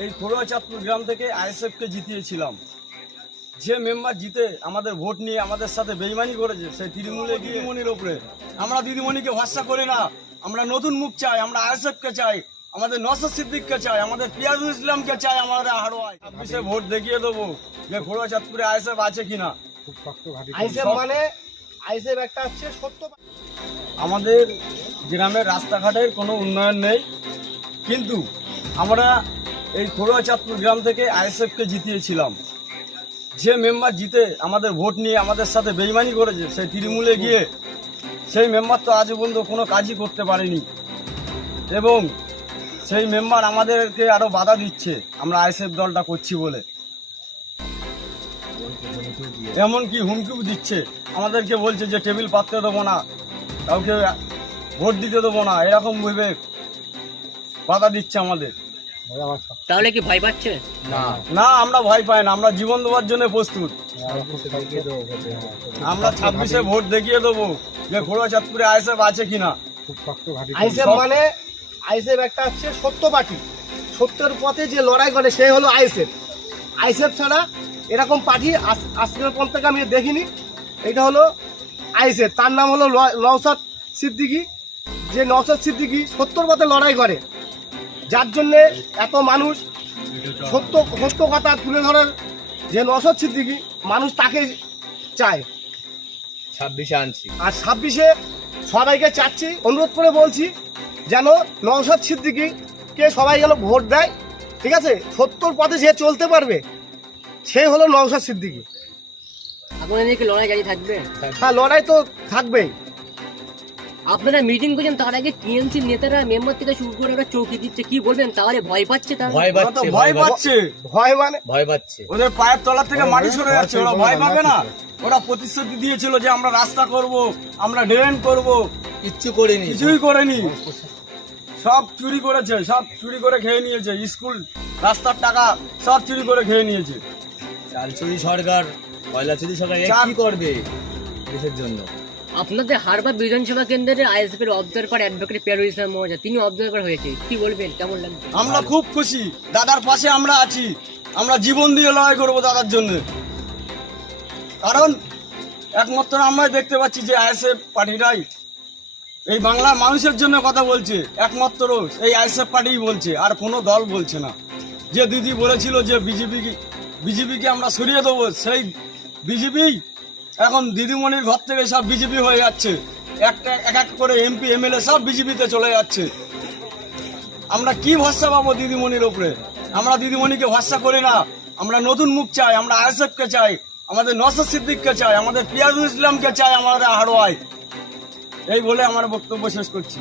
এই খোড়ুয়া চাঁদপুর গ্রাম থেকে আইএসএফ কে জিতিয়েছিলাম। যে মেম্বার জিতে আমাদের ভোট নিয়ে আমাদের সাথে বেইমানি করেছে সেই তৃণমূলে দিদিমণির ওপরে আমরা দিদিমণিকে ভরসা করি না। আমরা নতুন মুখ চাই, আমরা আইএসএফ কে চাই, আমাদের নওশাদ সিদ্দিককে চাই, আমাদের পিয়াজুল ইসলামকে চাই, আমাদের হাড়োয়ায় 26-এ ভোট দেখিয়ে দেবো যে খোড়ুয়া চাঁদপুরে আইএসএফ আছে কিনা। আইএসএফ মানে আইএসএফ একটা হচ্ছে সত্য। আমাদের গ্রামের রাস্তাঘাটের কোনো উন্নয়ন নেই, কিন্তু আমরা এই খোড়ুয়া চাঁদপুর গ্রাম থেকে আইএসএফ কে জিতিয়েছিলাম। যে মেম্বার জিতে আমাদের ভোট নিয়ে আমাদের সাথে বেইমানি করেছে সেই তৃণমূলে গিয়ে সেই মেম্বার তো আজ পর্যন্ত কোনো কাজই করতে পারেনি, এবং সেই মেম্বার আমাদেরকে আরো বাধা দিচ্ছে আমরা আইএসএফ দলটা করছি বলে। এমনকি হুমকিও দিচ্ছে, আমাদেরকে বলছে যে টেবিল পাততে দেবো না, কাউকে ভোট দিতে দেবো না, এরকম ভেবে বাধা দিচ্ছে আমাদের। তাহলে কি ভয় পাচ্ছে? না, আমরা ভয় পাই না, আমরা জীবন দেওয়ার জন্য প্রস্তুত। আমরা 26-এ ভোট দেখিয়ে দেবো যে খোড়ুয়া চাঁদপুরে আইএসএফ আছে কিনা। আইএসএফ মানে আইএসএফ একটা হচ্ছে সত্য পার্টি, সত্যের পথে যে লড়াই করে সে হলো আইএসএফ। আইএসএফ ছাড়া এরকম পার্টি আজকের পর থেকে আমি দেখিনি। এটা হলো আইএসএফ, তার নাম হলো নওশাদ সিদ্দিকী। যে নওশাদ সিদ্দিকী সত্যর পথে লড়াই করে, যার জন্যে এত মানুষ সত্য কথা তুলে ধরার যে নওশাদ সিদ্দিকী, মানুষ তাকে চায়। 26-এ আনছি, আর 26-এ সবাইকে চাচ্ছি, অনুরোধ করে বলছি যেন নওশাদ সিদ্দিকীকে সবাই যেন ভোট দেয়। ঠিক আছে, সত্যর পথে যে চলতে পারবে সে হলো নওশাদ সিদ্দিকী। আপনাদের কি লড়াই জারি থাকবে? হ্যাঁ, লড়াই তো থাকবেই। আপনারা মিটিং করছেন, তার আগে টিএমসি নেতারা মেম্বার থেকে শুরু করে ওরা চৌকি দিচ্ছে, কি বলবেন? তাহলে ভয় পাচ্ছে? তাহলে ভয় ওরা তো পাচ্ছে, ভয় পাচ্ছে, ভয় মানে ভয় পাচ্ছে। ওদের পায়ের তলার থেকে মাটি সরে যাচ্ছে, ওরা ভয় পাবে না। ওরা প্রতিশ্রুতি দিয়েছিল যে আমরা রাস্তা করব, আমরা ড্রেন করব, কিচ্ছু করিনি, কিছুই করেনি। সব চুরি করেছে, সব চুরি করে খেয়ে নিয়েছে, স্কুল রাস্তার টাকা সব চুরি করে খেয়ে নিয়েছে। চাল চুরি সরকার, কয়লা চুরি সরকার, এ কি করবে দেশের জন্য? আপনাদের হারবার বিধানসভা কেন্দ্রের আইএসএফ এর অবজারভার অ্যাডভোকেট পিয়াজুল ইসলাম মহাজা, তিনি অবজারভার হয়েছে, কি বলবেন? কেমন লাগছে? আমরা খুব খুশি, দাদার পাশে আমরা আছি, আমরা জীবন দিয়ে লড়াই করবো দাদার জন্য। কারণ একমাত্র আমরা দেখতে পাচ্ছি যে আইএসএফ পার্টিটাই এই বাংলার মানুষের জন্য কথা বলছে, একমাত্র এই আইএসএফ পার্টিই বলছে, আর কোনো দল বলছে না। যে দিদি বলেছিল যে বিজেপিকে আমরা সরিয়ে দেবো, সেই বিজেপি এখন দিদিমণির ঘর থেকে সব বিজেপি হয়ে যাচ্ছে, এক এক করে এমপি এমএলএ সব বিজেপিতে চলে যাচ্ছে। আমরা কি ভরসা পাবো দিদিমণির ওপরে? আমরা দিদিমণিকে ভরসা করি না। আমরা নতুন মুখ চাই, আমরা আইএসএফ কে চাই, আমাদের নওশাদ সিদ্দিককে চাই, আমাদের পিয়াজুল ইসলামকে চাই, আমাদের হাড়োয়ায়। এই বলে আমার বক্তব্য শেষ করছি।